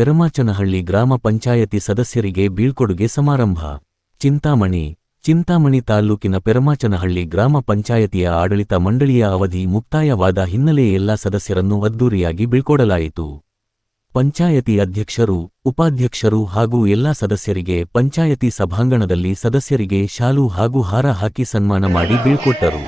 ಪೆರಮಾಚನಹಳ್ಳಿ ಗ್ರಾಮ ಪಂಚಾಯತಿ ಸದಸ್ಯರಿಗೆ ಬೀಳ್ಕೊಡುಗೆ ಸಮಾರಂಭ. ಚಿಂತಾಮಣಿ ತಾಲ್ಲೂಕಿನ ಪೆರಮಾಚನಹಳ್ಳಿ ಗ್ರಾಮ ಪಂಚಾಯತಿಯ ಆಡಳಿತ ಮಂಡಳಿಯ ಅವಧಿ ಮುಕ್ತಾಯವಾದ ಹಿನ್ನೆಲೆ ಎಲ್ಲಾ ಸದಸ್ಯರನ್ನು ಅದ್ದೂರಿಯಾಗಿ ಬೀಳ್ಕೊಡಲಾಯಿತು. ಪಂಚಾಯತಿ ಅಧ್ಯಕ್ಷರು, ಉಪಾಧ್ಯಕ್ಷರು ಹಾಗೂ ಎಲ್ಲಾ ಸದಸ್ಯರಿಗೆ ಪಂಚಾಯತಿ ಸಭಾಂಗಣದಲ್ಲಿ ಸದಸ್ಯರಿಗೆ ಶಾಲು ಹಾಗೂ ಹಾರ ಹಾಕಿ ಸನ್ಮಾನ ಮಾಡಿ ಬೀಳ್ಕೊಟ್ಟರು.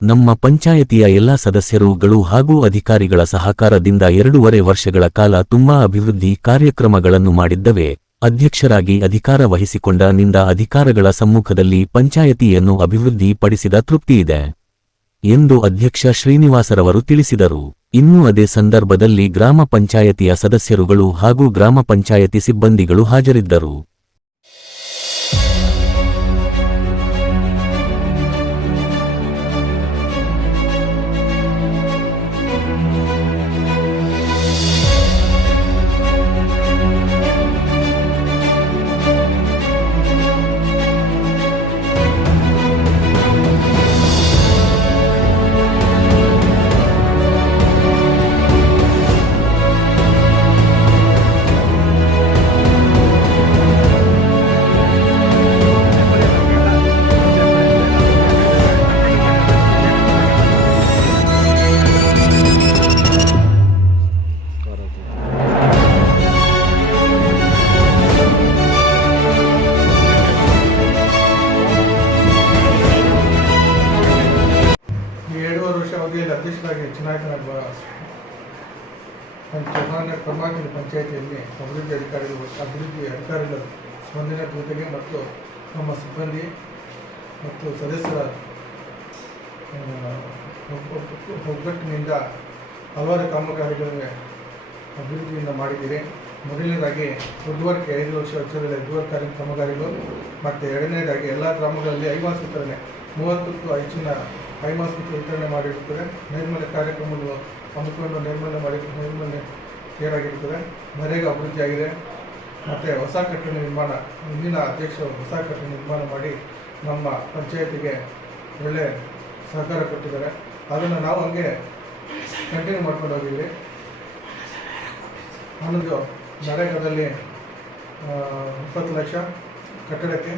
ನಮ್ಮ ಪಂಚಾಯತಿಯ ಎಲ್ಲಾ ಸದಸ್ಯರುಗಳು ಹಾಗೂ ಅಧಿಕಾರಿಗಳ ಸಹಕಾರದಿಂದ 2.5 ವರ್ಷಗಳ ಕಾಲ ತುಂಬಾ ಅಭಿವೃದ್ಧಿ ಕಾರ್ಯಕ್ರಮಗಳನ್ನು ಮಾಡಿದ್ದವೆ. ಅಧ್ಯಕ್ಷರಾಗಿ ಅಧಿಕಾರ ವಹಿಸಿಕೊಂಡ ನಿಂದ ಅಧಿಕಾರಗಳ ಸಮ್ಮುಖದಲ್ಲಿ ಪಂಚಾಯತಿಯನ್ನು ಅಭಿವೃದ್ಧಿ ಪಡಿಸಿದ ತೃಪ್ತಿಯಿದೆ ಎಂದು ಅಧ್ಯಕ್ಷ ಶ್ರೀನಿವಾಸರವರು ತಿಳಿಸಿದರು. ಇನ್ನು ಅದೇ ಸಂದರ್ಭದಲ್ಲಿ ಗ್ರಾಮ ಪಂಚಾಯತಿಯ ಸದಸ್ಯರುಗಳು ಹಾಗೂ ಗ್ರಾಮ ಪಂಚಾಯತಿ ಸಿಬ್ಬಂದಿಗಳು ಹಾಜರಿದ್ದರು. ಕರ್ಮಾಕಿನ ಪಂಚಾಯಿತಿಯಲ್ಲಿ ಅಭಿವೃದ್ಧಿ ಅಧಿಕಾರಿಗಳ ಸ್ಪಂದನೆ ಜೊತೆಗೆ ಮತ್ತು ನಮ್ಮ ಸಿಬ್ಬಂದಿ ಮತ್ತು ಸದಸ್ಯರ ಒಗ್ಗಟ್ಟಿನಿಂದ ಹಲವಾರು ಕಾಮಗಾರಿಗಳಿಗೆ ಅಭಿವೃದ್ಧಿಯಿಂದ ಮಾಡಿದ್ದೀರಿ. ಮೊದಲನೇದಾಗಿ ವುಡ್ವರ್ಕ್ 5 ಲಕ್ಷ ವೆಚ್ಚದಲ್ಲಿ ವುಡ್ವರ್ಕ್ ಕಾಮಗಾರಿಗಳು ಮತ್ತು ಎರಡನೇದಾಗಿ ಎಲ್ಲ ಗ್ರಾಮಗಳಲ್ಲಿ ಐಮಾಸ್ ವಿತರಣೆ 30ಕ್ಕೂ ಹೆಚ್ಚಿನ ಐಮಾಸ್ ವಿತರಣೆ ಮಾಡಿರುತ್ತದೆ. ನೈರ್ಮಲ್ಯ ಕಾರ್ಯಕ್ರಮಗಳು ಹಮ್ಮಿಕೊಂಡು ನೈರ್ಮಲ್ಯ ಕ್ಲಿಯರಾಗಿರುತ್ತದೆ. ನರೇಗಾ ಅಭಿವೃದ್ಧಿಯಾಗಿದೆ ಮತ್ತು ಹೊಸ ಕಟ್ಟಡ ನಿರ್ಮಾಣ ಇಂದಿನ ಅಧ್ಯಕ್ಷರು ಹೊಸ ಕಟ್ಟಡ ನಿರ್ಮಾಣ ಮಾಡಿ ನಮ್ಮ ಪಂಚಾಯತಿಗೆ ಒಳ್ಳೆ ಸಹಕಾರ ಕೊಟ್ಟಿದ್ದಾರೆ. ಅದನ್ನು ನಾವು ಹಂಗೆ ಕಂಟಿನ್ಯೂ ಮಾಡ್ಕೊಂಡು ಹೋಗಿದ್ವಿ. ಆನಂದು ನರೇಗಾದಲ್ಲಿ 20 ಲಕ್ಷ ಕಟ್ಟಡಕ್ಕೆ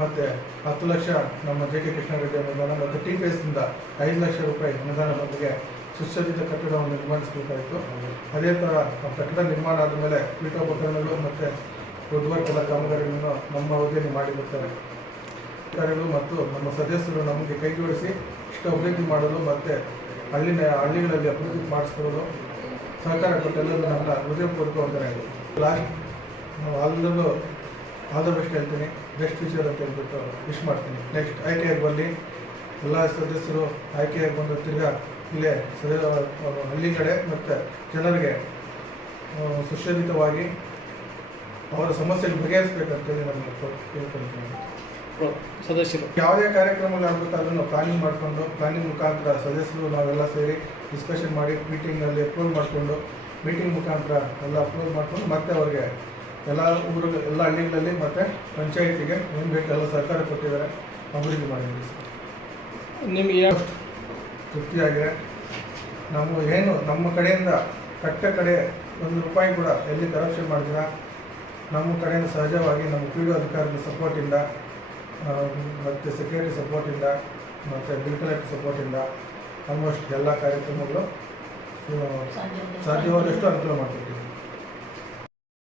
ಮತ್ತು 10 ಲಕ್ಷ ನಮ್ಮ JK ಕೃಷ್ಣಾರೆಡ್ಡಿ ಅನುದಾನ ಮತ್ತು TPSನಿಂದ 5 ಲಕ್ಷ ರೂಪಾಯಿ ಅನುದಾನದೊಂದಿಗೆ ಸುಸಜ್ಜಿತ ಕಟ್ಟಡವನ್ನು ನಿರ್ಮಾಣಿಸಬೇಕಾಯಿತು. ಅದೇ ಥರ ಕಟ್ಟಡ ನಿರ್ಮಾಣ ಆದ ಮೇಲೆ ಪೀಠೋಪಕರಣಗಳು ಮತ್ತು ವುಡ್ವರ್ಕ್ ಎಲ್ಲ ಕಾಮಗಾರಿಗಳನ್ನು ನಮ್ಮ ಅವಧಿಯಲ್ಲಿ ಮಾಡಿರುತ್ತಾರೆ. ಅಧಿಕಾರಿಗಳು ಮತ್ತು ನಮ್ಮ ಸದಸ್ಯರು ನಮಗೆ ಕೈ ಜೋಡಿಸಿ ಇಷ್ಟು ಅಭಿವೃದ್ಧಿ ಮಾಡಲು ಮತ್ತು ಹಳ್ಳಿಗಳಲ್ಲಿ ಅಭಿವೃದ್ಧಿ ಮಾಡಿಸ್ಕೊಳ್ಳಲು ಸಹಕಾರ ಕೊಟ್ಟೆಲ್ಲರೂ ನನ್ನ ಹೃದಯಪೂರ್ವಕ ವಂದನೆಗಳು. ಲಾಸ್ಟ್ ನಾವು ಆಲ್ ದ ಬೆಸ್ಟ್ ಹೇಳ್ತೀನಿ, ಬೆಸ್ಟ್ ಫ್ಯೂಚರ್ ಅಂತ ಹೇಳ್ಬಿಟ್ಟು ವಿಶ್ ಮಾಡ್ತೀನಿ. ನೆಕ್ಸ್ಟ್ ಆಯ್ಕೆಯಾಗಿ ಬರಲಿ, ಎಲ್ಲ ಸದಸ್ಯರು ಆಯ್ಕೆಯಾಗಿ ಬಂದು ತಿರ್ಗಾ ಇಲ್ಲೇ ಹಳ್ಳಿ ಕಡೆ ಮತ್ತು ಜನರಿಗೆ ಸುಶೋಭಿತವಾಗಿ ಅವರ ಸಮಸ್ಯೆಗೆ ಬಗೆಹರಿಸಬೇಕಂತೇಳಿ ನಾನು ಕೇಳ್ಕೊಳ್ತೀನಿ. ಸದಸ್ಯರು ಯಾವುದೇ ಕಾರ್ಯಕ್ರಮಗಳು ಆಗಬೇಕಾದ್ರೂ ಪ್ಲಾನಿಂಗ್ ಮಾಡಿಕೊಂಡು ಪ್ಲಾನಿಂಗ್ ಮುಖಾಂತರ ಸದಸ್ಯರು ನಾವೆಲ್ಲ ಸೇರಿ ಡಿಸ್ಕಷನ್ ಮಾಡಿ ಮೀಟಿಂಗಲ್ಲಿ ಅಪ್ರೂವ್ ಮಾಡಿಕೊಂಡು ಮೀಟಿಂಗ್ ಮುಖಾಂತರ ಎಲ್ಲ ಅಪ್ರೂವ್ ಮಾಡಿಕೊಂಡು ಮತ್ತೆ ಅವ್ರಿಗೆ ಎಲ್ಲ ಎಲ್ಲ ಹಳ್ಳಿಗಳಲ್ಲಿ ಮತ್ತು ಪಂಚಾಯಿತಿಗೆ ಏನು ಬೇಕು ಎಲ್ಲ ಸರ್ಕಾರ ಕೊಟ್ಟಿದ್ದಾರೆ, ಅಭಿವೃದ್ಧಿ ಮಾಡಿದ್ದೀವಿ. ನಿಮಗೆ ತೃಪ್ತಿಯಾಗಿದೆ. ನಮ್ಮ ಕಡೆಯಿಂದ ಕಡೆ 1 ರೂಪಾಯಿ ಕೂಡ ಎಲ್ಲಿ ಕರಪ್ಷನ್ ಮಾಡಿದಿರ ನಮ್ಮ ಕಡೆಯಿಂದ ಸಹಜವಾಗಿ ನಮ್ಮ PDO ಅಧಿಕಾರಿಗಳ ಸಪೋರ್ಟಿಂದ ಮತ್ತು ಸೆಕ್ಯೂರಿಟಿ ಸಪೋರ್ಟಿಂದ ಮತ್ತು ಬಿಲ್ ಕಲೆಕ್ಟರ್ ಸಪೋರ್ಟಿಂದ ಆಲ್ಮೋಸ್ಟ್ ಎಲ್ಲ ಕಾರ್ಯಕ್ರಮಗಳು ಸಾಧ್ಯವಾದಷ್ಟು ಅನುಕೂಲ ಮಾಡಿಕೊಟ್ಟಿದ್ದೀವಿ.